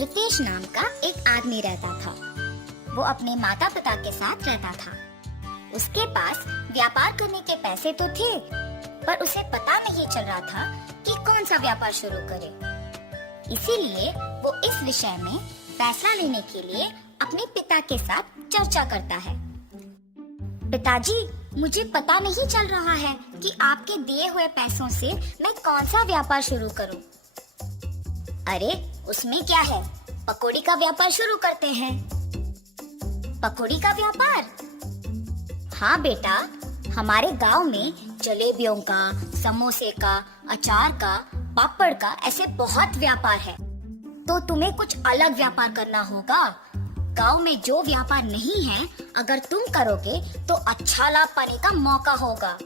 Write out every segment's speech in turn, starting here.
रितेश नाम का एक आदमी रहता था। वो अपने माता पिता के साथ रहता था। उसके पास व्यापार करने के पैसे तो थे, पर उसे पता नहीं चल रहा था कि कौन सा व्यापार शुरू करे। इसीलिए वो इस विषय में फैसला लेने के लिए अपने पिता के साथ चर्चा करता है। पिताजी, मुझे पता नहीं चल रहा है कि आपके दिए हुए पैसों से मैं कौन सा व्यापार शुरू करूं। अरे, उसमें क्या है, पकौड़ी का व्यापार शुरू करते हैं। पकौड़ी का व्यापार? हाँ बेटा, हमारे गांव में जलेबियों का, समोसे का, अचार का, पापड़ का ऐसे बहुत व्यापार है। तो तुम्हें कुछ अलग व्यापार करना होगा। गांव में जो व्यापार नहीं है, अगर तुम करोगे तो अच्छा लाभ पाने का मौका होगा।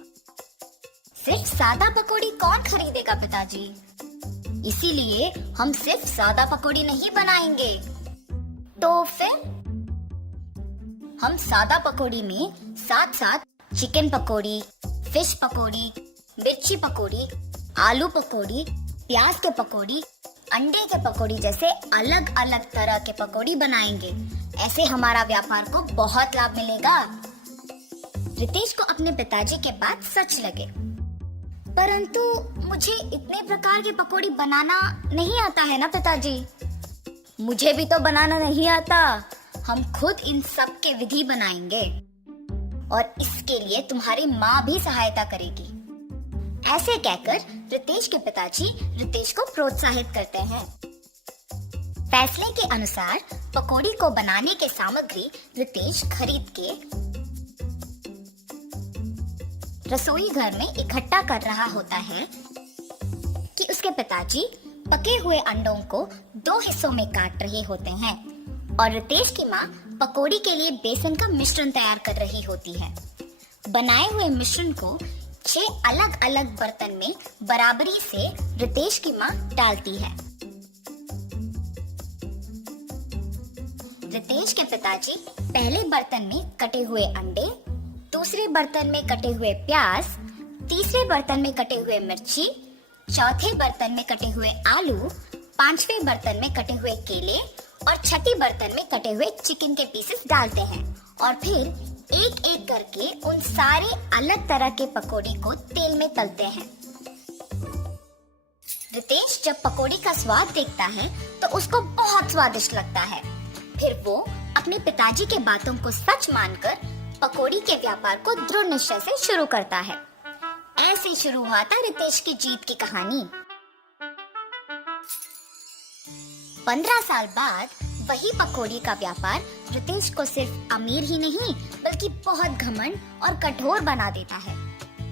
सिर्फ सादा पकौड़ी कौन खरीदेगा पिताजी? इसीलिए हम सिर्फ सादा पकौड़ी नहीं बनाएंगे। तो फिर हम सादा पकौड़ी में साथ साथ चिकन पकौड़ी, फिश पकौड़ी, मिर्ची पकौड़ी, आलू पकौड़ी, प्याज के पकौड़ी, अंडे के पकौड़ी जैसे अलग अलग तरह के पकौड़ी बनाएंगे। ऐसे हमारा व्यापार को बहुत लाभ मिलेगा। रितेश को अपने पिताजी के बात सच लगे, परंतु मुझे इतने प्रकार के पकौड़ी बनाना नहीं आता है ना पिताजी। मुझे भी तो बनाना नहीं आता। हम खुद इन सब के विधि बनाएंगे और इसके लिए तुम्हारी माँ भी सहायता करेगी। ऐसे कहकर रितेश के पिताजी रितेश को प्रोत्साहित करते हैं। फैसले के अनुसार पकौड़ी को बनाने के सामग्री रितेश खरीद के रसोई घर में इकट्ठा कर रहा होता है कि उसके पिताजी पके हुए अंडों को 2 हिस्सों में काट रहे होते हैं और रितेश की माँ पकौड़ी के लिए बेसन का मिश्रण तैयार कर रही होती है। बनाए हुए मिश्रण को 6 अलग अलग बर्तन में बराबरी से रितेश की माँ डालती है। रितेश के पिताजी पहले बर्तन में कटे हुए अंडे, दूसरे बर्तन में कटे हुए प्याज, तीसरे बर्तन में कटे हुए मिर्ची, चौथे बर्तन में कटे हुए आलू, 5वें बर्तन में कटे हुए केले और छठी बर्तन में कटे हुए चिकन के पीसेस डालते हैं और फिर एक एक करके उन सारे अलग तरह के पकौड़ी को तेल में तलते हैं। रितेश जब पकौड़ी का स्वाद देखता है तो उसको बहुत स्वादिष्ट लगता है। फिर वो अपने पिताजी के बातों को सच मानकर पकौड़ी के व्यापार को दृढ़ निश्चय से शुरू करता है। ऐसे शुरू हुआ था रितेश की जीत की कहानी। 15 साल बाद वही पकौड़ी का व्यापार रितेश को सिर्फ अमीर ही नहीं बल्कि बहुत घमंड और कठोर बना देता है।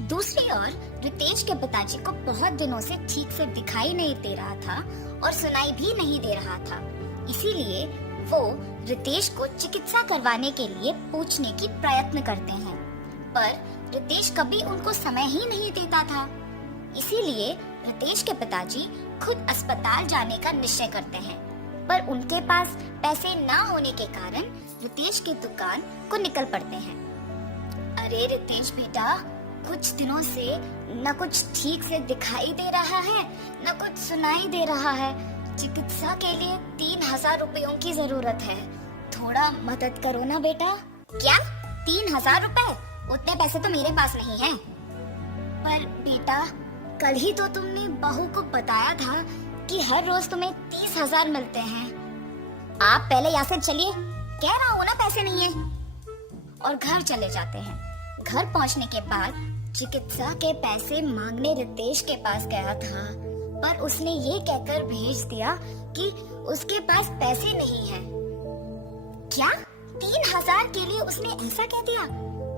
दूसरी ओर रितेश के पिताजी को बहुत दिनों से ठीक से दिखाई नहीं दे रहा था और सुनाई भी नहीं दे रहा था। इसीलिए वो रितेश को चिकित्सा करवाने के लिए पूछने की प्रयत्न करते हैं, पर रितेश कभी उनको समय ही नहीं देता था। इसीलिए रितेश के पिताजी खुद अस्पताल जाने का निश्चय करते हैं, पर उनके पास पैसे ना होने के कारण रितेश की दुकान को निकल पड़ते हैं। अरे रितेश बेटा, कुछ दिनों से न कुछ ठीक से दिखाई दे रहा है, न कुछ सुनाई दे रहा है। चिकित्सा के लिए 3000 रुपयों की जरूरत है। थोड़ा मदद करो ना बेटा। क्या 3000 रुपए? उतने पैसे तो मेरे पास नहीं है। पर बेटा, कल ही तो तुमने बहू को बताया था कि हर रोज तुम्हें 30,000 मिलते हैं। आप पहले यहाँ से चलिए, कह रहा हूँ ना पैसे नहीं है। और घर चले जाते हैं। घर पहुँचने के बाद चिकित्सा के पैसे मांगने रितेश के पास गया था, पर उसने ये कहकर भेज दिया कि उसके पास पैसे नहीं है। क्या 3000 के लिए उसने ऐसा कह दिया?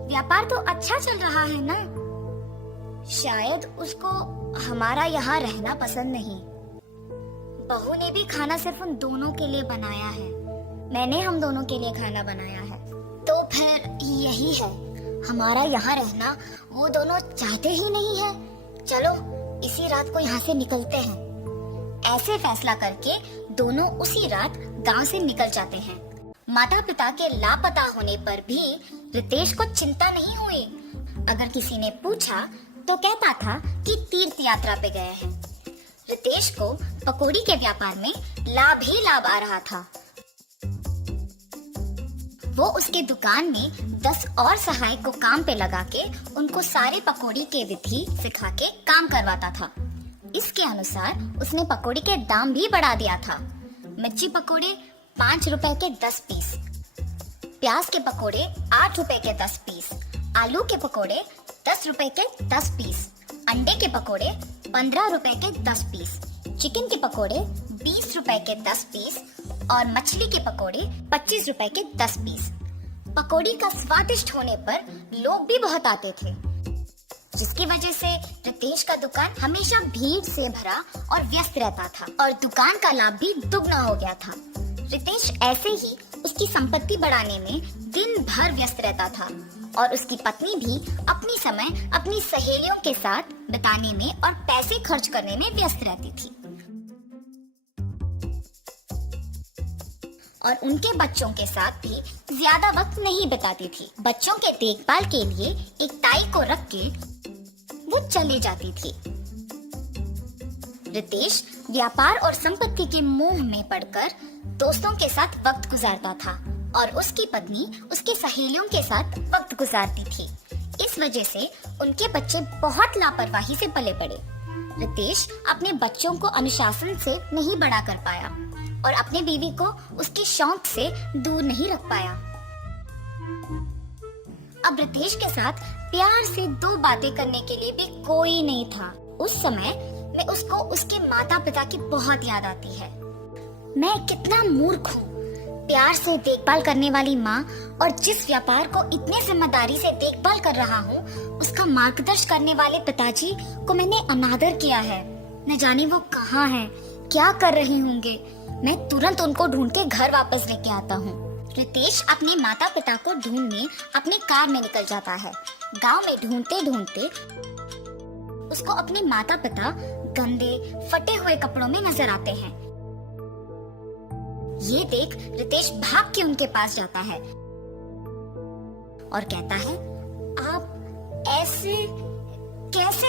व्यापार तो अच्छा चल रहा है ना। शायद उसको हमारा यहाँ रहना पसंद नहीं। बहू ने भी खाना सिर्फ उन दोनों के लिए बनाया है। मैंने हम दोनों के लिए खाना बनाया है। तो फिर यही है, हमारा यहाँ रहना वो दोनों चाहते ही नहीं है। चलो इसी रात को यहाँ से निकलते हैं। ऐसे फैसला करके दोनों उसी रात गांव से निकल जाते हैं। माता पिता के लापता होने पर भी रितेश को चिंता नहीं हुई। अगर किसी ने पूछा तो कहता था कि तीर्थ यात्रा पे गए हैं। रितेश को पकौड़ी के व्यापार में लाभ ही लाभ आ रहा था। वो उसके दुकान में 10 और सहायक को काम पे लगा के उनको सारे पकौड़ी के विधि सिखा के काम करवाता था। इसके अनुसार उसने पकौड़ी के दाम भी बढ़ा दिया था। मिर्ची पकौड़े 5 रुपए के 10 पीस, प्याज के पकौड़े 8 रुपए के 10 पीस, आलू के पकौड़े 10 रुपए के 10 पीस, अंडे के पकौड़े 15 रुपए के 10 पीस, चिकन के पकौड़े 20 रुपए के 10 पीस और मछली के पकौड़े 25 रुपए के 10 पीस। पकौड़ी का स्वादिष्ट होने पर लोग भी बहुत आते थे, जिसकी वजह से रितेश का दुकान हमेशा भीड़ से भरा और व्यस्त रहता था और दुकान का लाभ भी दुगना हो गया था। रितेश ऐसे ही उसकी संपत्ति बढ़ाने में दिन भर व्यस्त रहता था और उसकी पत्नी भी अपनी समय अपनी सहेलियों के साथ बिताने में और पैसे खर्च करने में व्यस्त रहती थी और उनके बच्चों के साथ भी ज्यादा वक्त नहीं बिताती थी। बच्चों के देखभाल के लिए एक ताई को रख के वो चली जाती थी। रितेश व्यापार और संपत्ति के मोह में पड़कर दोस्तों के साथ वक्त गुजारता था और उसकी पत्नी उसके सहेलियों के साथ वक्त गुजारती थी। इस वजह से उनके बच्चे बहुत लापरवाही से पले पड़े। रितेश अपने बच्चों को अनुशासन से नहीं बड़ा कर पाया और अपनी बीवी को उसके शौक से दूर नहीं रख पाया। अब रितेश के साथ प्यार से 2 बातें करने के लिए भी कोई नहीं था। उस समय में उसको उसके माता पिता की बहुत याद आती है। मैं कितना मूर्ख हूँ, प्यार से देखभाल करने वाली माँ और जिस व्यापार को इतने जिम्मेदारी से देखभाल कर रहा हूँ, उसका मार्गदर्शन करने वाले पिताजी को मैंने अनादर किया है। न जाने वो कहाँ हैं, क्या कर रहे होंगे। मैं तुरंत उनको ढूंढ के घर वापस लेके आता हूँ। रितेश अपने माता पिता को ढूंढने अपने कार में निकल जाता है। गांव में ढूंढते ढूंढते उसको अपने माता पिता गंदे फटे हुए कपड़ों में नजर आते हैं। ये देख रितेश भाग के उनके पास जाता है और कहता है, आप ऐसे कैसे?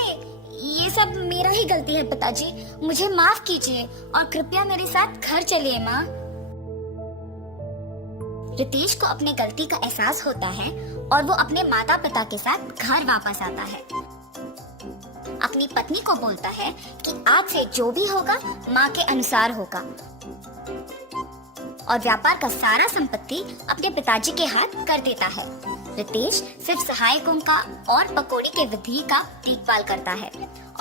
ये सब मेरा ही गलती है पिताजी, मुझे माफ कीजिए और कृपया मेरे साथ घर चलिए माँ। रितेश को अपने गलती का एहसास होता है और वो अपने माता पिता के साथ घर वापस आता है। अपनी पत्नी को बोलता है कि आज से जो भी होगा माँ के अनुसार होगा और व्यापार का सारा संपत्ति अपने पिताजी के हाथ कर देता है। रितेश सिर्फ सहायकों का और पकौड़ी के विधि का देखभाल करता है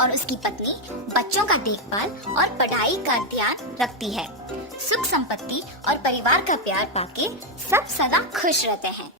और उसकी पत्नी बच्चों का देखभाल और पढ़ाई का ध्यान रखती है। सुख संपत्ति और परिवार का प्यार पाके सब सदा खुश रहते हैं।